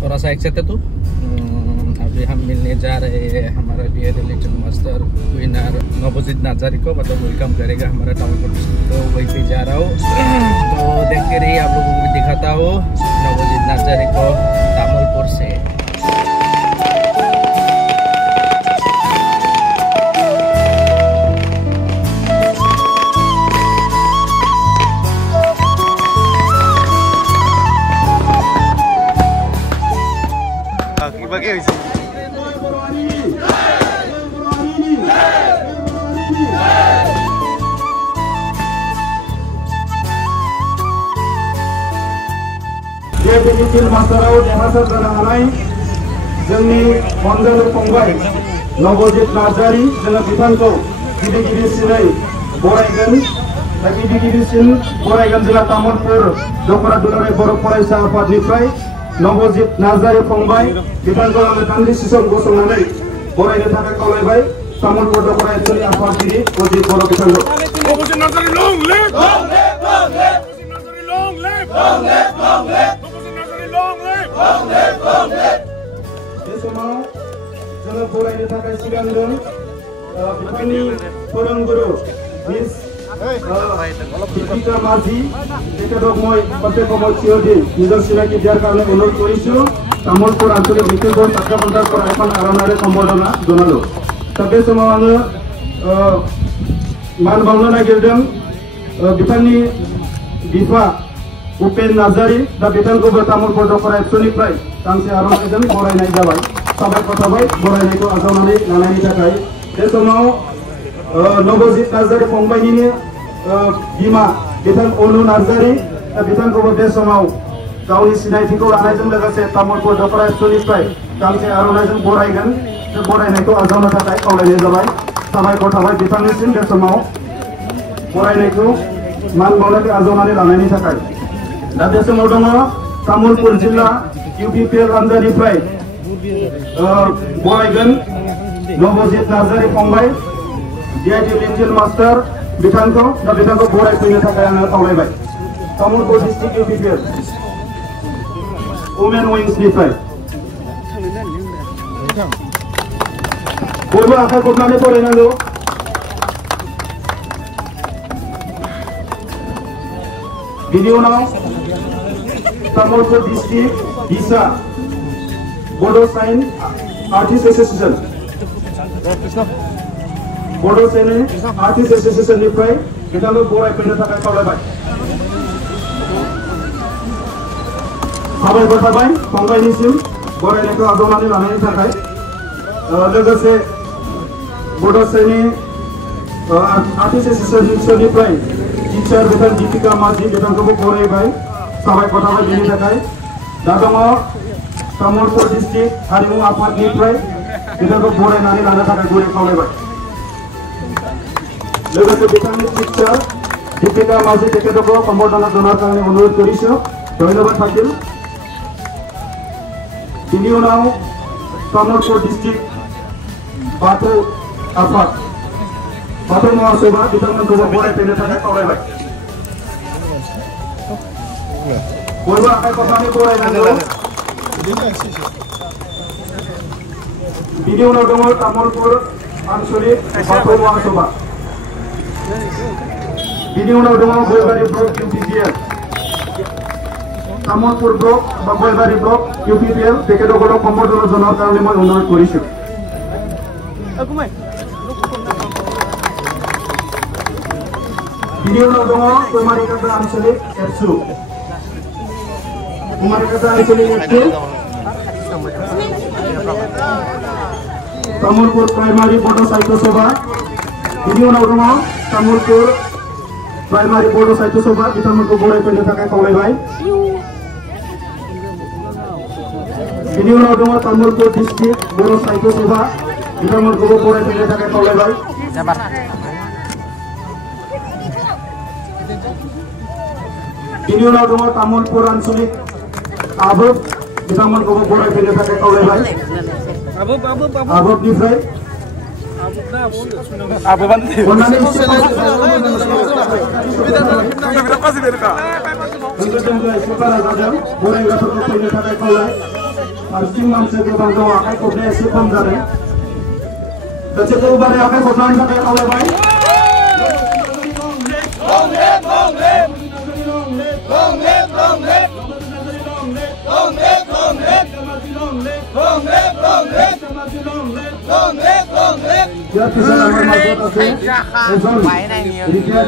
थोड़ा सा एक्साइटेड तो अभी हम मिलने जा रहे हैं हमारा DID little master winner Navjeet Narzary को, मतलब वेलकम करेगा हमारा तामुलपुर डिस्ट्रिक्ट। तो वहीं पे जा रहा हूँ, तो देखते रहिए, आप लोगों को भी दिखाता हूँ नवजीत नार्जारी को तामुलपुर से। लिटिल मास्टाराव देरहासार जानो हानाय जोंनि अनजालु फंबाय नवजीत नार्जारी, जोङो बिथांखौ गिबि गिबिसिनै बरायगोन। दा गिबि गिबिसिन बरायगोन जोंहा तामुलपुर दख'रा दुलाराय बर' फरायसा आफादनिफ्राय नवजीत नार्जारी फंबाय, बिथांखौ आङो दान्दिसे गसंनानै बरायनो थाखाय खावलायबाय तामुलपुर दख'रा ओनसोलनि आफादगिरि अजित बर' बिथांखौ। Navjeet Narzary long live! Long live! Long live! Long live! Long live! Long live! बे समाव जोङो बरायनो थाखाय सिगांदों बिथांनि फोरोंगुरु मिस दीपिका माझी, তেখেতক মই প্ৰত্যেক সময় থিয় দি নিজৰ চিনাকি দিয়াৰ কাৰণে অনুৰোধ কৰিছোঁ। তামোলপুৰ আঞ্চলিক বিদ্যুৎ ছাত্ৰ সন্থাৰ পৰা এখন আৰণাৰে সম্বৰ্ধনা জনালোঁ। बे समाव आङो मान बावनो नागिरदों बिथांनि बिफा उपेन नार्जारी, दा बिथांखौबो तामुलपुर दख'रा एबसुनिफ्राय गांसे आर'नाइजों बरायनाय जाबाय। साबायखर थाबाय बरायनायखौ आजावनानै लानायनि थाखाय। बे समाव नवजीत नार्जारी फंबायनिनो बिमा बिथां अनु नार्जारी, दा बिथांखौबो बे समाव गावनि सिनायथिखौ लानायजों लोगोसे तामुलपुर दख'रा एबसुनिफ्राय गांसे आर'नाइजों बरायगोन। बे बरायनायखौ आजावनो थाखाय खावलायनाय जाबाय। साबायखर थाबाय बिथांनिसिम बे समाव बरायनायखौ मान बावनायखौ आजावनानै लानायनि थाखाय। दा बे समाव दङ तामुलपुर जिल्ला इउपिपिएल हानजानिफ्राय बरायगोन नवजीत नार्जारी फंबाय, डीआईडी लिटिल मास्टार बिथांखौ। दा बिथांखौ बरायफैनो थाखाय आङो खावलायबाय तामुलपुर डिस्ट्रिक्ट इउपिपिएल वुमेन उइंसनिफ्राय। बयबो आखाइ खबनानै बरायनांगौ। बिनि उनाव तामुलपुर डिस्ट्रिक्ट दिसा बड' साइन आर्टिस्ट एसोसिएशन, बड' साइन आर्टिस्ट एसोसिएशननिफ्राय बिथांखौ बरायफैनो थाखाय खावलायबाय। साबायखर थाबाय फंबायनिसिम बरायनायखौ आजावनानै लानायनि थाखाय। लोगोसे बड' साइन आर्टिस्ट एसोसिएशननिफ्राय टीचार बिथां दीपिका माझी, बिथांखौबो बरायबाय। साबायखर थाबाय बेनि थाखाय। दा दङ तामुलपुर डिस्ट्रिक्ट हारिमु आफादनिफ्राय बिथांखौ बरायनानै लानो थाखाय गुरै खावलायबाय। लोगोसे बिथांनि टीचार दीपिका माझी, তেখেতকো সম্বৰ্ধনা জনোৱাৰ কাৰণে অনুৰোধ কৰিছোঁ। ধন্যবাদ থাকিল। बिनि उनाव तामुलपुर डिस्ट्रिक्ट बाथौ आफाद बाथौ महासभा, बिथांमोनखौबो बरायफैनो थाखाय खावलायबाय। बयबो आखाइ खबनानै बरायनांगौ। बिनि उनाव दङ तामुलपुर आঞ্চলিक बाथौ महासभा। बिनि उनाव दङ गयबारि ब्लक इउपिपिएल, तामुलपुर ब्लक বা गयबारि ब्लक इउपिपिएल, তেখেতসকলক সম্বৰ্ধনা জনোৱাৰ কাৰণে মই অনুৰোধ কৰিছোঁ। बिनि उनाव दङ कुमारिघाटा आঞ্চলিक एबसु, कुमारिघाटा आঞ্চলিक एबसु, तामुलपुर प्राइमारी बड' साहित्य सभा। बिनि उनाव दङ तामुलपुर प्राइमारी बड' साहित्य सभा, बिथांमोनखौ बरायफैनो थाखाय खावलायबाय। बिनि उनाव दङ तामुलपुर डिस्ट्रिक्ट बर' साहित्य सभा, बिथांमोनखौबो बरायफैनो थाखाय खावलायबाय। बिनि उनाव दङ तामुलपुर आঞ্চলিक आबोब, बिथांमोनखौबो बरायफैनो थाखाय खावलायबाय। आबोबनिफ्राय बरायग्राफोरखौ फैनो थाखाय खावलाय। हारसिं मानसि गोबां दङ आखाइ खबनाया एसे खम जादों गासैबो बारे आखाइ खबनायनि थाखाय खावलायबाय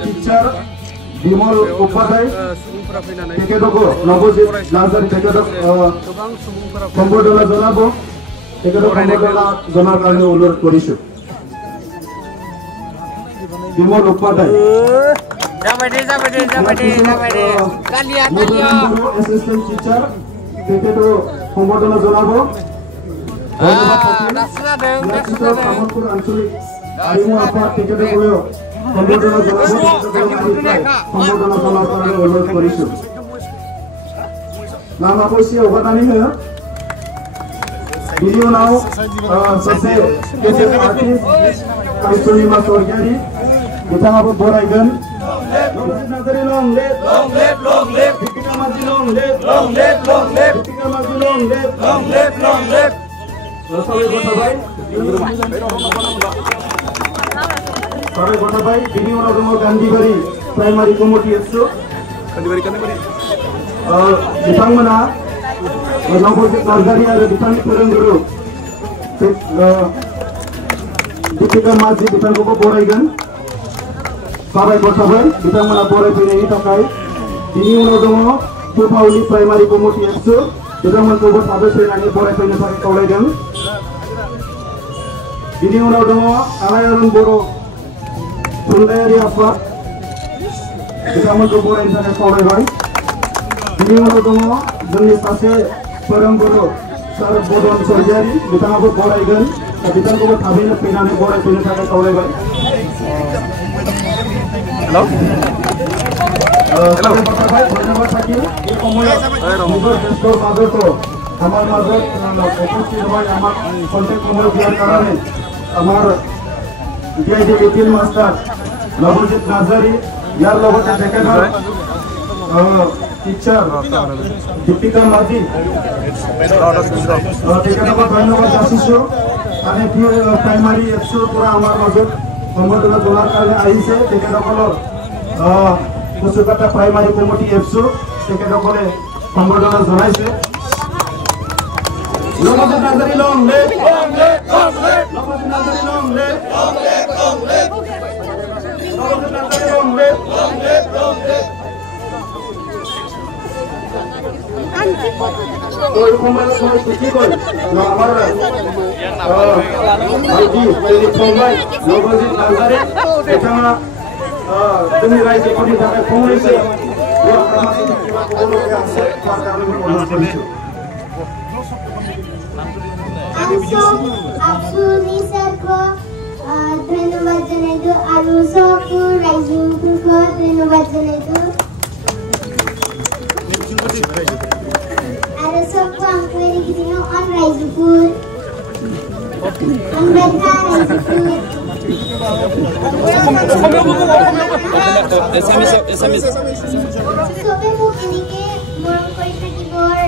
टीचर बिमल उपाध्याय तेखेतखौ नवजित नार्जारी तेखेतक सम्बर्धना जनाब तेखेतक सम्बर्धना जनार कारणे अनुरोध करिछु बिमल उपाध्याय एसिस्टेंट टीचर तेखेतक सम्बर्धना जनाब तामुलपुर आंचलिक आरिमु आफाद तेखेतकলৈ सम्बर्धना जनार कारणे अनुरोध करिछु नामखौ एसे हगारनानै हो बिनि उनाव सासे गेदेर आर्टिस्ट काइसनिमा सरगियारि बिथाङाबो बरायगोन नार्जारी लं लेट दीपिका माझी लं लेट दीपिका माझी लं लेट सबै गथाबाय बिनि उनाव दङ गान्धीबारी प्राइमारी कमिटि एबसु बिथांमोना नवजित नार्जारी आरो बिथांनि फोरोंगुरु दीपिका माझी बिथांखौबो बरायगोन साबायखर थाबाय बिथांमोना बरायफैनायनि थाखाय बिनि उनाव दङ फुफावली प्राइमारी कमिटि एबसु बिथांमोनखौबो थाबै फैनानै बरायफैनो थाखाय खावलायदों बिनि उनाव दङ आलायारन बर' थुनलाइयारि आफाद बिथांमोनखौ बरायनो थाखाय खावलायबाय बिनि उनाव दङ जोंनि सासे फोरोंगुरु सार बदन सरगियारि बिथाङाबो बरायगोन बिथांखौबो थाबैनो फैनानै बरायफैनो थाखाय खावलायबाय धन्यबाद থাকিল এই সময়ত নিজৰ ব্যস্তৰ মাজতো আমাৰ মাজত উপস্থিত হৈ আমাক কণ্টেক্ট সময় দিয়াৰ কাৰণে আমাৰ DID little master Nabajit Narzary ইয়াৰ লগতে তেখেতৰ टीचर दीपिका माझी तेखेतक धन्यवाद जासिছো आणि प्राइमारी एबसुर পৰা আমাৰ মাজত সম্বৰ্ধনা জনাৰ কাৰণে আহিছে তেখেতসকলৰ কুচুকাটা প্ৰাইমাৰী কমিটি এবসু তেখেতসকলে সম্বৰ্ধনা জনাইছে নৱজিত নাৰ্জাৰী লং লেট নৱজিত নাৰ্জাৰী লং লেট নৱজিত নাৰ্জাৰী লং লেট तो इकोमल को किसी को हमारा आईडी टेलीफोन में नवजित नार्जारी एथाना जोंनि रायजोफोरनि थाखाय फंनैसो आबसुनि सरखौ धन्यवाद जनायदो आरो सबखौ रायजोफोरखौ धन्यवाद जनायदो आरो सबखौ आंखौ एरिगिदिनो अन रायजोफोर आंबायथा रायजोफोर सबे মোক এনেকে মৰম কৰি থাকিবৰ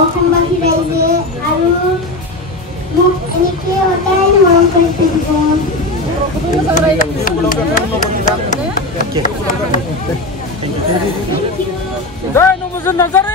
অসমবাসী ৰাইজে আৰু মোক এনেকে সদায় মৰম কৰি থাকিব Navজিত নাৰ্জাৰী